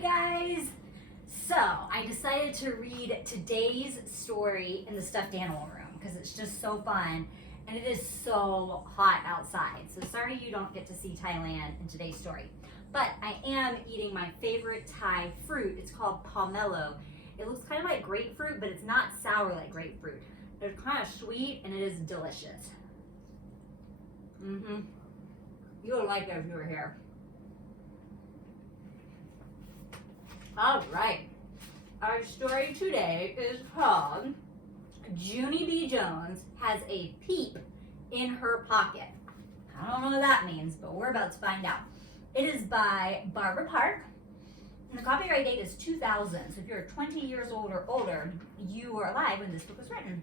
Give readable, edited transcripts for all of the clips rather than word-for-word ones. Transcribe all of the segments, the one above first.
guys! So, I decided to read today's story in the stuffed animal room because it's just so fun and it is so hot outside. So sorry you don't get to see Thailand in today's story. But I am eating my favorite Thai fruit. It's called pomelo. It looks kind of like grapefruit, but it's not sour like grapefruit. It's kind of sweet and it is delicious. You would like it if you were here. All right. Our story today is called Junie B. Jones Has a Peep in Her Pocket. I don't know what that means, but we're about to find out. It is by Barbara Park, and the copyright date is 2000. So if you're 20 years old or older, you were alive when this book was written.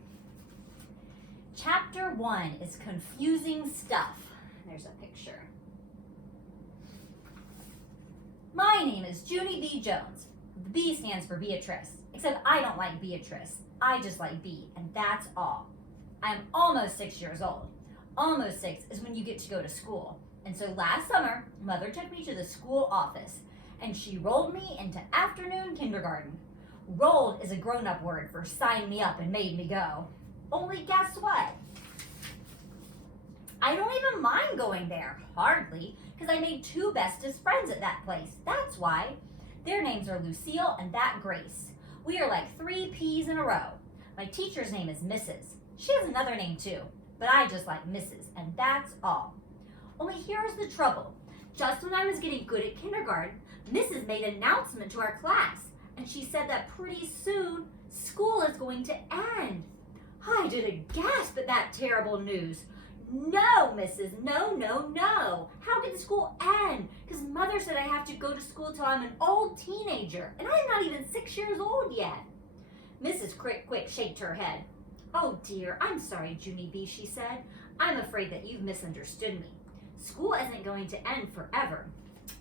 Chapter 1 is Confusing Stuff. There's a picture. My name is Junie B. Jones. The B stands for Beatrice, except I don't like Beatrice. I just like B, and that's all. I'm almost 6 years old. Almost 6 is when you get to go to school. And so last summer, Mother took me to the school office, and she rolled me into afternoon kindergarten. Rolled is a grown-up word for signed me up and made me go. Only guess what? I don't even mind going there, hardly, because I made 2 bestest friends at that place. That's why. Their names are Lucille and that Grace. We are like 3 peas in a row. My teacher's name is Mrs. She has another name too, but I just like Mrs., and that's all. Only here's the trouble. Just when I was getting good at kindergarten, Mrs. made an announcement to our class, and she said that pretty soon school is going to end. I did a gasp at that terrible news. No, Mrs., no, no, no. How can school end? Because Mother said I have to go to school till I'm an old teenager, and I'm not even 6 years old yet. Mrs. Quick shaked her head. Oh dear, I'm sorry, Junie B., she said. I'm afraid that you've misunderstood me. School isn't going to end forever.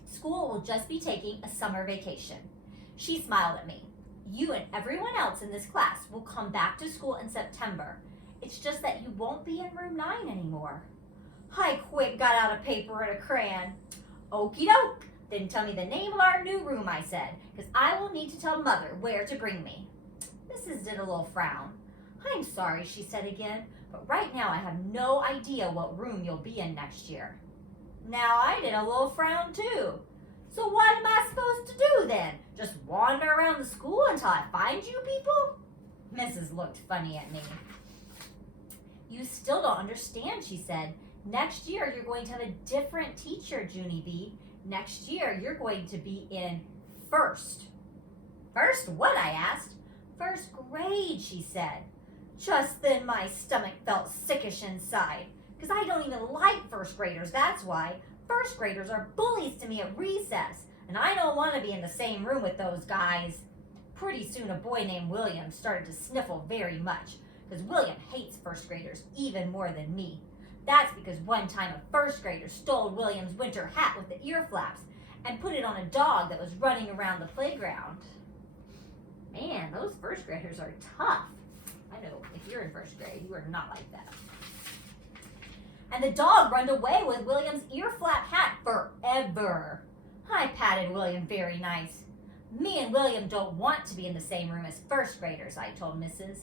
School will just be taking a summer vacation. She smiled at me. You and everyone else in this class will come back to school in September. It's just that you won't be in room 9 anymore. I quick got out a paper and a crayon. Okie doke. Then tell me the name of our new room, I said, because I will need to tell Mother where to bring me. Mrs. did a little frown. I'm sorry, she said again, but right now I have no idea what room you'll be in next year. Now I did a little frown too. So what am I supposed to do then? Just wander around the school until I find you people? Mrs. looked funny at me. You still don't understand, she said. Next year, you're going to have a different teacher, Junie B. Next year, you're going to be in first. First what? I asked. First grade, she said. Just then my stomach felt sickish inside, because I don't even like first graders, that's why. First graders are bullies to me at recess, and I don't want to be in the same room with those guys. Pretty soon, a boy named William started to sniffle very much, because William hates first graders even more than me. That's because one time a first grader stole William's winter hat with the ear flaps and put it on a dog that was running around the playground. Man, those first graders are tough. I know, if you're in first grade, you are not like that. And the dog ran away with William's ear flap hat forever. I patted William very nice. Me and William don't want to be in the same room as first graders, I told Mrs.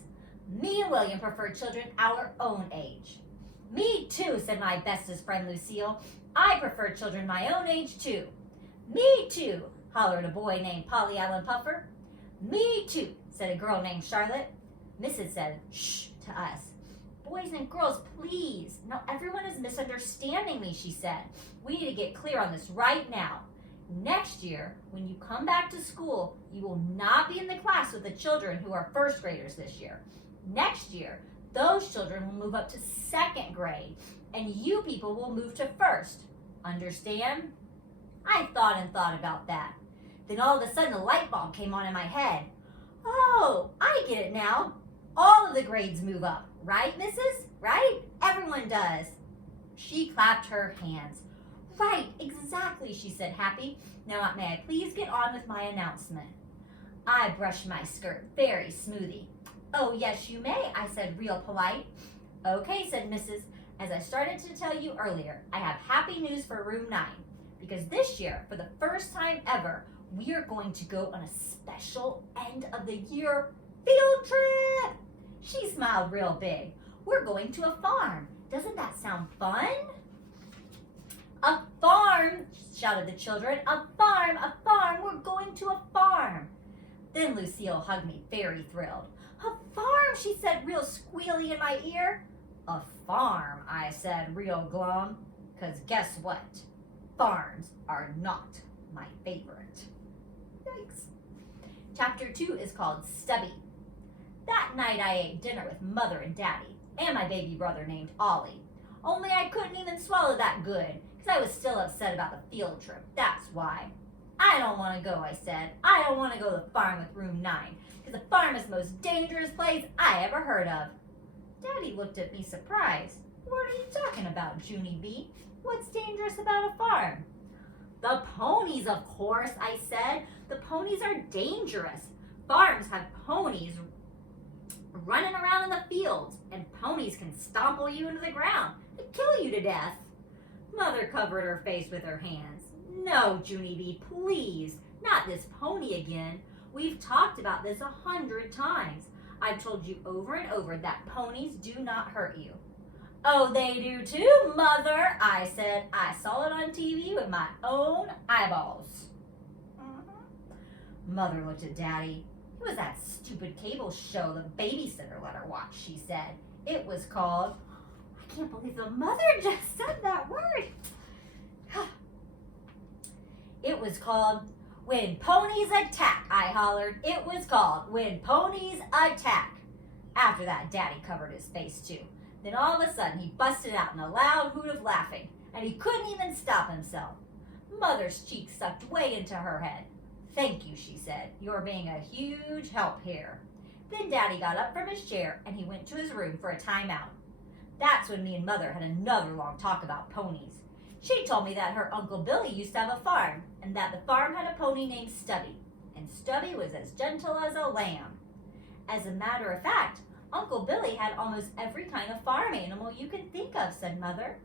Me and William prefer children our own age. Me too, said my bestest friend Lucille. I prefer children my own age too. Me too, hollered a boy named Polly Allen Puffer. Me too, said a girl named Charlotte. Mrs. said, shh, to us. Boys and girls, please. No, everyone is misunderstanding me, she said. We need to get clear on this right now. Next year, when you come back to school, you will not be in the class with the children who are first graders this year. Next year, those children will move up to second grade, and you people will move to first. Understand? I thought and thought about that. Then all of a sudden, a light bulb came on in my head. Oh, I get it now. All of the grades move up, right, Mrs.? Right? Everyone does. She clapped her hands. Right, exactly, she said, happy. Now, may I please get on with my announcement? I brushed my skirt very smoothly. Oh, yes, you may, I said, real polite. Okay, said Mrs. As I started to tell you earlier, I have happy news for room 9. Because this year, for the first time ever, We are going to go on a special end of the year field trip. She smiled real big. We're going to a farm. Doesn't that sound fun? A farm, shouted the children. A farm, we're going to a farm. Then Lucille hugged me, very thrilled. A farm, she said, real squealy in my ear. A farm, I said, real glum. 'Cause guess what? Farms are not my favorite. Yikes. Chapter 2 is called Stubby. That night I ate dinner with Mother and Daddy, and my baby brother named Ollie. Only I couldn't even swallow that good, because I was still upset about the field trip. That's why. I don't want to go, I said. I don't want to go to the farm with room 9, because the farm is the most dangerous place I ever heard of. Daddy looked at me surprised. What are you talking about, Junie B? What's dangerous about a farm? The ponies, of course, I said. The ponies are dangerous. Farms have ponies running around in the fields, and ponies can stomple you into the ground and kill you to death. Mother covered her face with her hands. No, Junie B, please, not this pony again. We've talked about this 100 times. I've told you over and over that ponies do not hurt you. Oh, they do too, Mother, I said. I saw it on TV with my own eyeballs. Mother looked at Daddy. It was that stupid cable show the babysitter let her watch, she said. It was called, I can't believe the mother just said that word. It was called When Ponies Attack, I hollered. It was called When Ponies Attack. After that, Daddy covered his face too. Then all of a sudden, he busted out in a loud hoot of laughing, and he couldn't even stop himself. Mother's cheek sucked way into her head. Thank you, she said. You're being a huge help here. Then Daddy got up from his chair, and he went to his room for a timeout. That's when me and Mother had another long talk about ponies. She told me that her Uncle Billy used to have a farm, and that the farm had a pony named Stubby, and Stubby was as gentle as a lamb. As a matter of fact, Uncle Billy had almost every kind of farm animal you can think of, said Mother.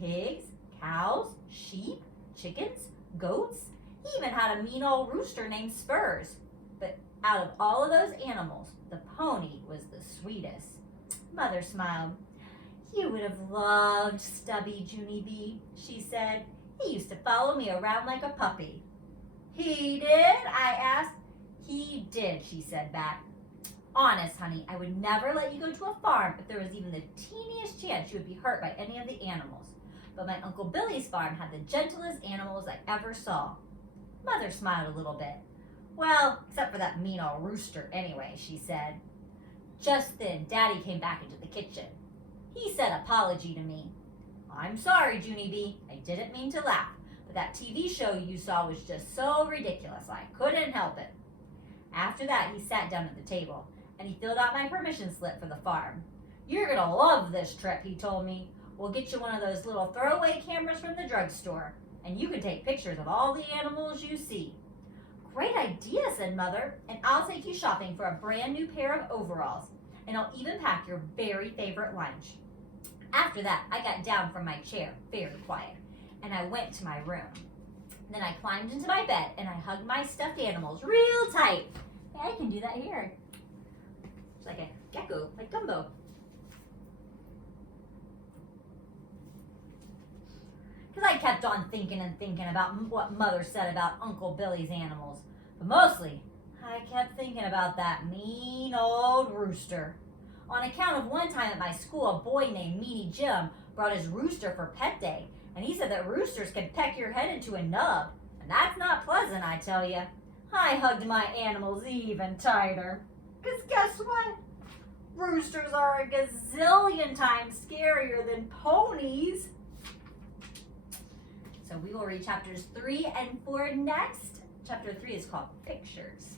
Pigs, cows, sheep, chickens, goats. He even had a mean old rooster named Spurs. But out of all of those animals, the pony was the sweetest. Mother smiled. You would have loved Stubby, Junie B, she said. He used to follow me around like a puppy. He did? I asked. He did, she said back. Honest, honey, I would never let you go to a farm if there was even the teeniest chance you would be hurt by any of the animals. But my Uncle Billy's farm had the gentlest animals I ever saw. Mother smiled a little bit. Well, except for that mean old rooster anyway, she said. Just then, Daddy came back into the kitchen. He said apology to me. I'm sorry, Junie B. I didn't mean to laugh, but that TV show you saw was just so ridiculous I couldn't help it. After that, he sat down at the table, and he filled out my permission slip for the farm. You're going to love this trip, he told me. We'll get you one of those little throwaway cameras from the drugstore, and you can take pictures of all the animals you see. Great idea, said Mother, and I'll take you shopping for a brand new pair of overalls, and I'll even pack your very favorite lunch. After that, I got down from my chair, very quiet, and I went to my room. Then I climbed into my bed, and I hugged my stuffed animals real tight. Hey, I can do that here. It's like a gecko, like Gumbo. Because I kept on thinking and thinking about what Mother said about Uncle Billy's animals. But mostly, I kept thinking about that mean old rooster. On account of one time at my school, a boy named Meanie Jim brought his rooster for pet day, and he said that roosters can peck your head into a nub, and that's not pleasant, I tell you. I hugged my animals even tighter. Because guess what? Roosters are a gazillion times scarier than ponies. So we will read chapters 3 and 4 next. Chapter 3 is called Pictures.